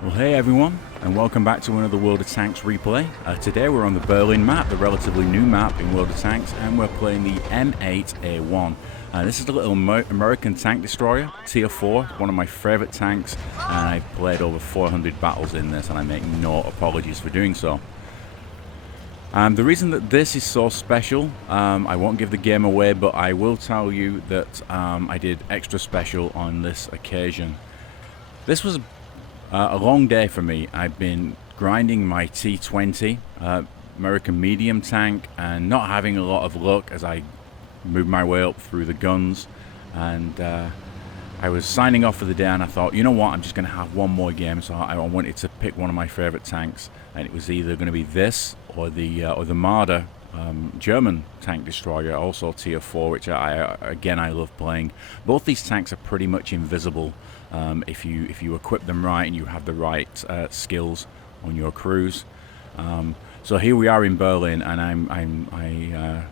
Well, hey everyone, and welcome back to another World of Tanks replay. Today we're on the Berlin map, the relatively new map in World of Tanks, and we're playing the M8A1. This is a little American tank destroyer, tier 4, one of my favourite tanks, and I've played over 400 battles in this, and I make no apologies for doing so. The reason that this is so special, I won't give the game away, but I will tell you that I did extra special on this occasion. This was a long day for me. I've been grinding my T20 American medium tank and not having a lot of luck as I moved my way up through the guns, and I was signing off for the day and I thought, you know what, I'm just going to have one more game. So I wanted to pick one of my favorite tanks, and it was either going to be this or the Marder German tank destroyer, also tier 4, which I love playing. Both these tanks are pretty much invisible if you equip them right and you have the right skills on your crews. So here we are in Berlin, and I'm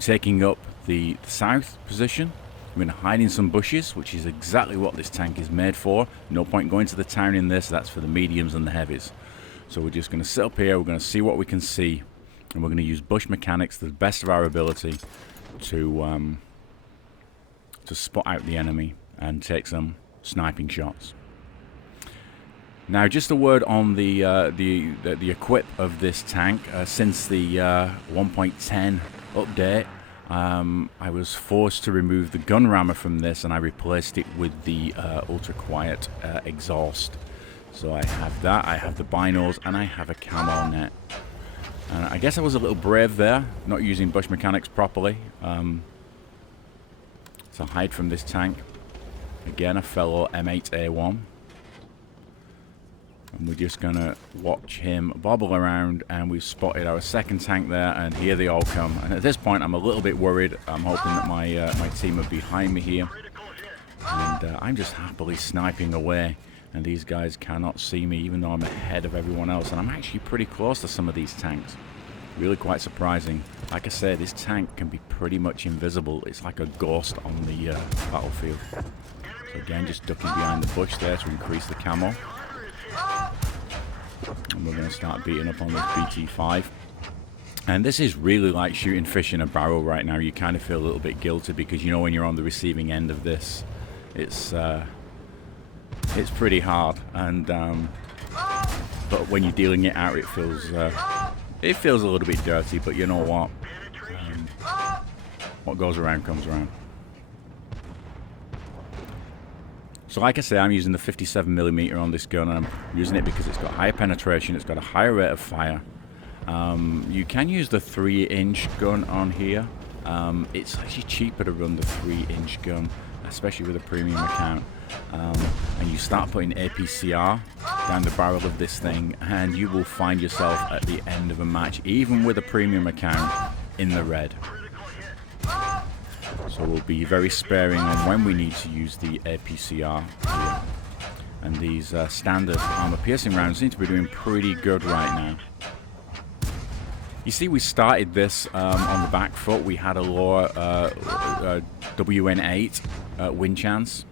taking up the south position. I'm going to hide in some bushes, which is exactly what this tank is made for. No point going to the town in this. That's for the mediums and the heavies. So we're just going to sit up here. We're going to see what we can see, and we're going to use bush mechanics to the best of our ability to spot out the enemy and take some sniping shots. Now, just a word on the equip of this tank. Since the 1.10 update, I was forced to remove the gun rammer from this, and I replaced it with the ultra quiet exhaust. So I have that, I have the binos, and I have a camo net. And I guess I was a little brave there, not using bush mechanics properly. To hide from this tank. Again, a fellow M8A1. And we're just going to watch him bobble around, and we've spotted our second tank there, and here they all come. And at this point, I'm a little bit worried. I'm hoping that my team are behind me here. And I'm just happily sniping away. And these guys cannot see me, even though I'm ahead of everyone else. And I'm actually pretty close to some of these tanks. Really quite surprising. Like I said, this tank can be pretty much invisible. It's like a ghost on the battlefield. So again, just ducking behind the bush there to increase the camo. And we're going to start beating up on this BT5. And this is really like shooting fish in a barrel right now. You kind of feel a little bit guilty because you know when you're on the receiving end of this, it's pretty hard. And but when you're dealing it out, it feels a little bit dirty. But you know what goes around comes around. So like I say, I'm using the 57mm on this gun, and I'm using it because it's got higher penetration, it's got a higher rate of fire. You can use the 3-inch gun on here. It's actually cheaper to run the 3-inch gun, especially with a premium account. And you start putting APCR down the barrel of this thing, and you will find yourself at the end of a match, even with a premium account, in the red. So we'll be very sparing on when we need to use the APCR here. And these standard armor-piercing rounds seem to be doing pretty good right now. You see, we started this on the back foot. We had a lower WN8 win chance.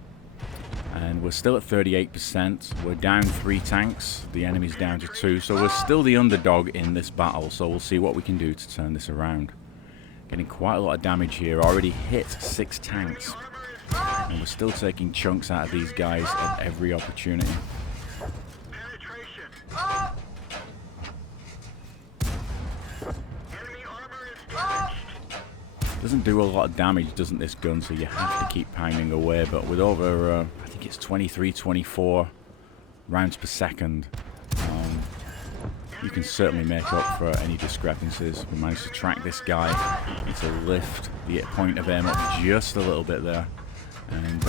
And we're still at 38%. We're down 3 tanks. The enemy's down to 2. So we're still the underdog in this battle. So we'll see what we can do to turn this around. Getting quite a lot of damage here. Already hit 6 tanks. And we're still taking chunks out of these guys at every opportunity. Doesn't do a lot of damage, doesn't this gun? So you have to keep pounding away. But with over, I think it's 23, 24 rounds per second, you can certainly make up for any discrepancies. We managed to track this guy. Need to lift the point of aim up just a little bit there, and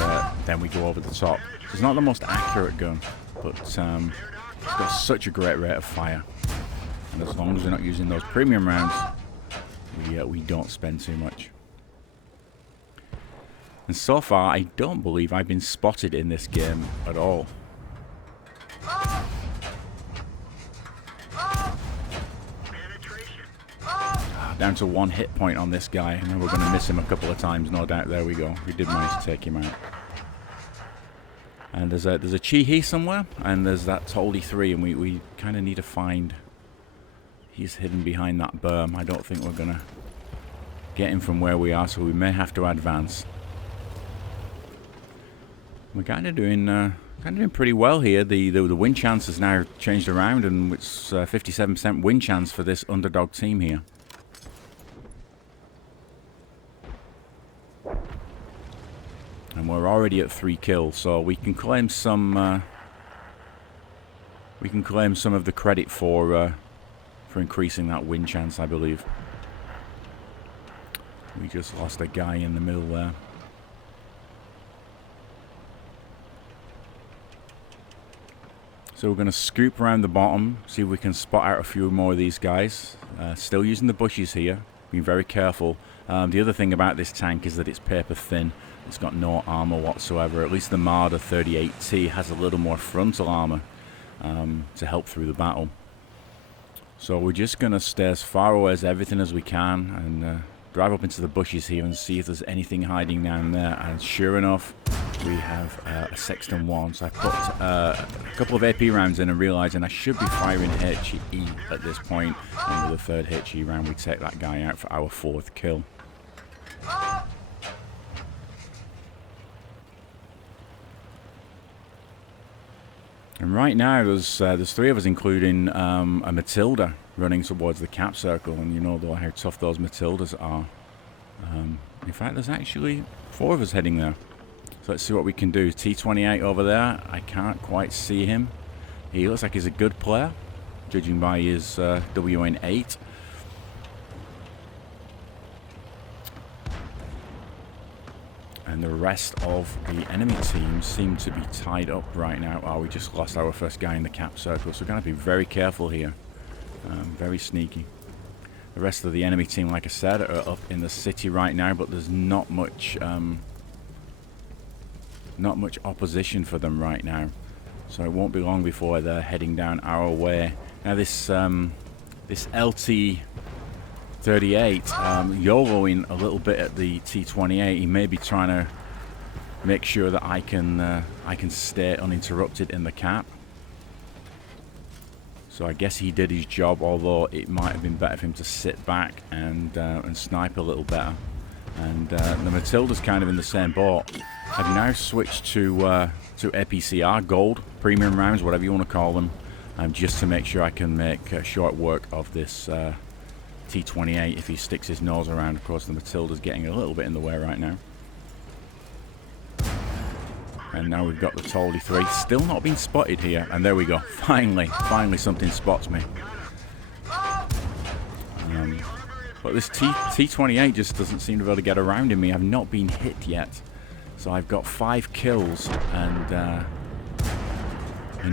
then we go over the top. It's not the most accurate gun, but it's got such a great rate of fire. And as long as we're not using those premium rounds, we don't spend too much. And so far, I don't believe I've been spotted in this game at all. Down to 1 hit point on this guy, and then we're going to miss him a couple of times, no doubt. There we go. We did manage to take him out. And there's a Chi-He somewhere, and there's that Toldy 3, and we kind of need to find... He's hidden behind that berm. I don't think we're going to get him from where we are, so we may have to advance. We're kind of doing pretty well here. The win chance has now changed around, and it's 57% win chance for this underdog team here. And we're already at 3 kills, so we can claim some of the credit for increasing that win chance, I believe. We just lost a guy in the middle there. So we're going to scoop around the bottom, see if we can spot out a few more of these guys. Still using the bushes here, being very careful. The other thing about this tank is that it's paper thin. It's got no armor whatsoever. At least the Marder 38T has a little more frontal armor to help through the battle. So we're just going to stay as far away as everything as we can and drive up into the bushes here and see if there's anything hiding down there. And sure enough, we have a Sexton 1. So I put a couple of AP rounds in and realizing I should be firing HE at this point. And with the third HE round, we take that guy out for our 4th kill. And right now, there's 3 of us, including a Matilda, running towards the cap circle. And you know how tough those Matildas are. In fact, there's actually 4 of us heading there. So let's see what we can do. T28 over there. I can't quite see him. He looks like he's a good player, judging by his WN8. And the rest of the enemy team seem to be tied up right now. Oh, we just lost our first guy in the cap circle, so we're going to be very careful here. Very sneaky. The rest of the enemy team, like I said, are up in the city right now, but there's not much opposition for them right now. So it won't be long before they're heading down our way. Now this LT 38, YOLOing a little bit at the T28. He may be trying to make sure that I can stay uninterrupted in the cap. So I guess he did his job, although it might have been better for him to sit back and snipe a little better. And the Matilda's kind of in the same boat. I've now switched to APCR Gold premium rounds, whatever you want to call them, just to make sure I can make short work of this T28 if he sticks his nose around. Of course, the Matilda's getting a little bit in the way right now. And now we've got the Toldy 3. Still not been spotted here. And there we go. Finally something spots me. But this T28 just doesn't seem to be able to get around in me. I've not been hit yet. So I've got 5 kills and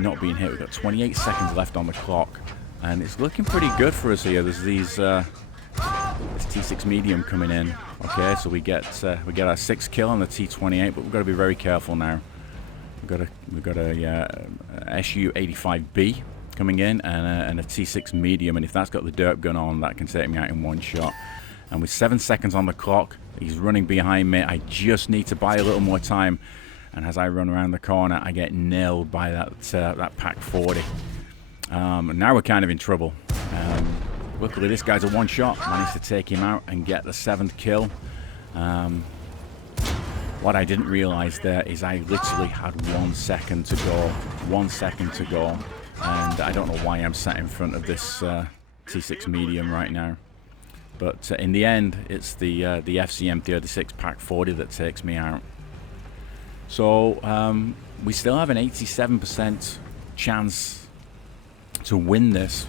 not being hit. We've got 28 seconds left on the clock. And it's looking pretty good for us here. There's this T6 medium coming in. Okay, so we get our 6th kill on the T28, but we've got to be very careful now. We've got a SU-85B coming in and a T6 medium, and if that's got the derp gun on, that can take me out in one shot. And with 7 seconds on the clock, he's running behind me. I just need to buy a little more time, and as I run around the corner, I get nailed by that Pack 40. And now we're kind of in trouble. Luckily, this guy's a one-shot. Managed to take him out and get the 7th kill. What I didn't realize there is I literally had 1 second to go. 1 second to go. And I don't know why I'm sat in front of this T6 medium right now. But in the end, it's the FCM 36 Pack 40 that takes me out. So we still have an 87% chance to win this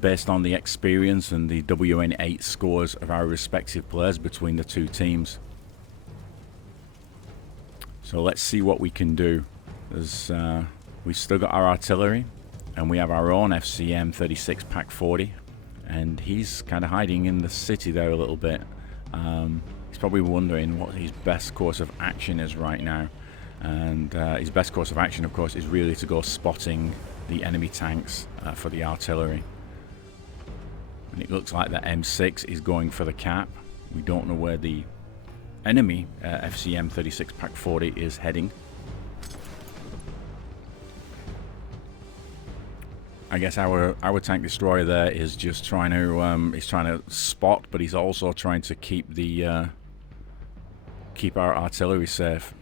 based on the experience and the WN8 scores of our respective players between the two teams. So let's see what we can do. We've still got our artillery, and we have our own FCM 36 Pack 40, and he's kind of hiding in the city there a little bit. He's probably wondering what his best course of action is right now, and his best course of action, of course, is really to go spotting the enemy tanks for the artillery. And it looks like the M6 is going for the cap. We don't know where the enemy FCM 36 Pack 40 is heading. I guess our tank destroyer there is just trying to he's trying to spot, but he's also trying to keep the keep our artillery safe.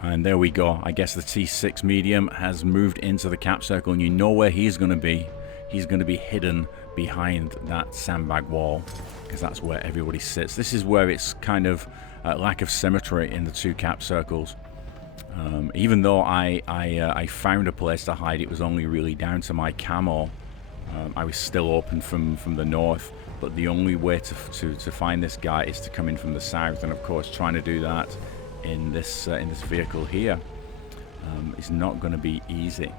And there we go. I guess the T6 medium has moved into the cap circle, and you know where he's going to be. He's going to be hidden behind that sandbag wall, because that's where everybody sits. This is where it's kind of lack of symmetry in the two cap circles. Even though I found a place to hide, it was only really down to my camo. I was still open from the north, but the only way to find this guy is to come in from the south, and of course trying to do that in this vehicle here is not going to be easy.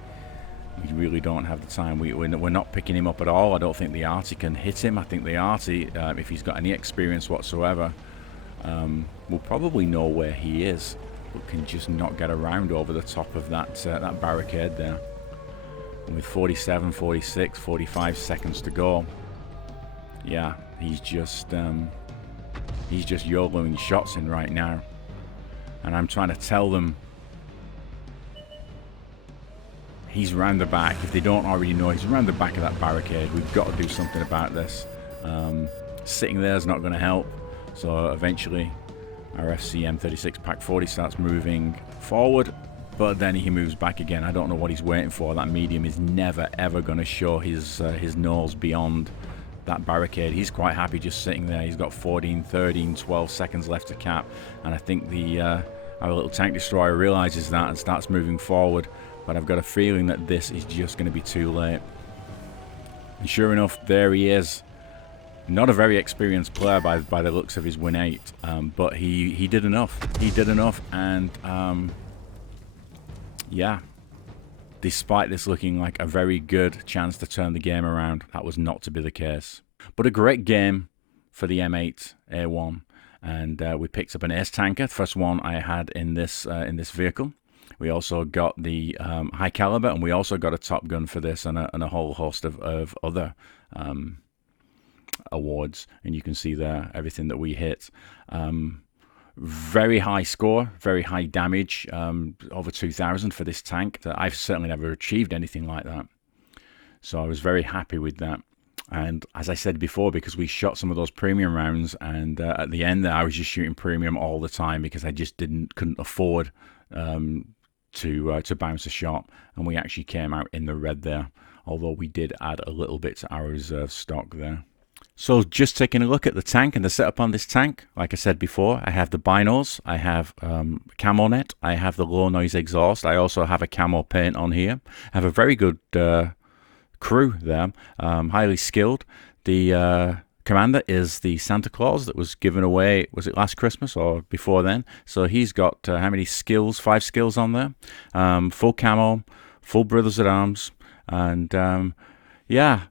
We really don't have the time. We're not picking him up at all. I don't think the arty can hit him. I think the arty, if he's got any experience whatsoever, will probably know where he is, but can just not get around over the top of that that barricade there. And with 47, 46, 45 seconds to go, yeah, he's just YOLOing shots in right now. And I'm trying to tell them he's round the back. If they don't already know, he's around the back of that barricade. We've got to do something about this. Sitting there is not going to help. So eventually our FCM 36 Pack 40 starts moving forward, but then he moves back again. I don't know what he's waiting for. That medium is never ever going to show his nose beyond that barricade. He's quite happy just sitting there. He's got 14, 13, 12 seconds left to cap, and I think the our little tank destroyer realizes that and starts moving forward, but I've got a feeling that this is just going to be too late. And sure enough, there he is. Not a very experienced player by the looks of his win 8, but he did enough. He did enough, and yeah, despite this looking like a very good chance to turn the game around, that was not to be the case. But a great game for the M8A1, and we picked up an ace tanker, the first one I had in this vehicle. We also got the high caliber, and we also got a top gun for this, and a whole host of other awards. And you can see there everything that we hit. Very high score, very high damage, over 2,000 for this tank. I've certainly never achieved anything like that, so I was very happy with that. And as I said before, because we shot some of those premium rounds, and at the end there I was just shooting premium all the time because I just couldn't afford to bounce a shot, and we actually came out in the red there, although we did add a little bit to our reserve stock there. So just taking a look at the tank and the setup on this tank, like I said before, I have the binos, I have camo net, I have the low noise exhaust, I also have a camo paint on here. I have a very good crew there, highly skilled. The commander is the Santa Claus that was given away, was it last Christmas or before then? So he's got how many skills? 5 skills on there. Full camo, full Brothers at Arms, and yeah,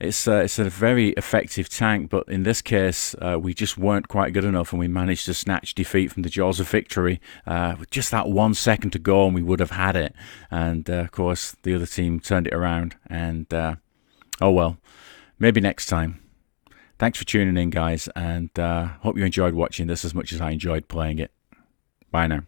it's a very effective tank, but in this case we just weren't quite good enough, and we managed to snatch defeat from the jaws of victory with just that 1 second to go, and we would have had it. And of course the other team turned it around, and oh well, maybe next time. Thanks for tuning in, guys, and hope you enjoyed watching this as much as I enjoyed playing it. Bye now.